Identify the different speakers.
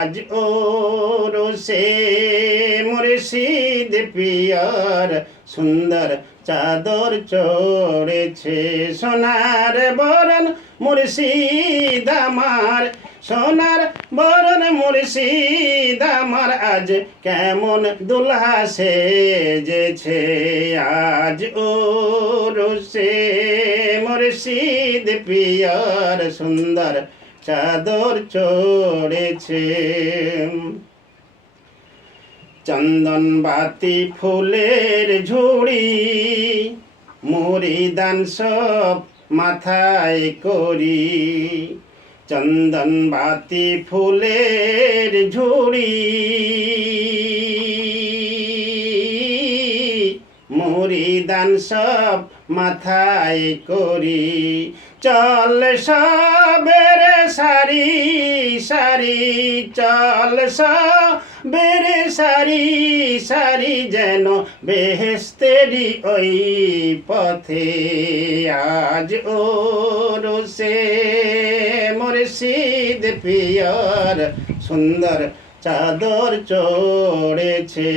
Speaker 1: আজ ও রোসে মুর্শিদ পিয়ার সুন্দর চাদর চড়েছে সোনার বরণ মুর্শিদ আমার, সোনার বরণ মুর্শিদ আমার। আজ কেমন দুলহা সেজেছে আজ ও রোসে মুর্শিদ পিয়ার সুন্দর চাদর চড়েছে। চন্দন বাতি ফুলের ঝুড়ি মুড়িদান সব মাথায় করি। চন্দন বাতি ফুলের ঝুড়ি মুড়িদান সব মাথায় করি। চল সবের সারি সারি, চল সবের সারি সারি যেন বেহেস্তেরি ওই পথে। আজ ও রোসে মুর্শিদ পিয়র সুন্দর চাদর চড়েছে।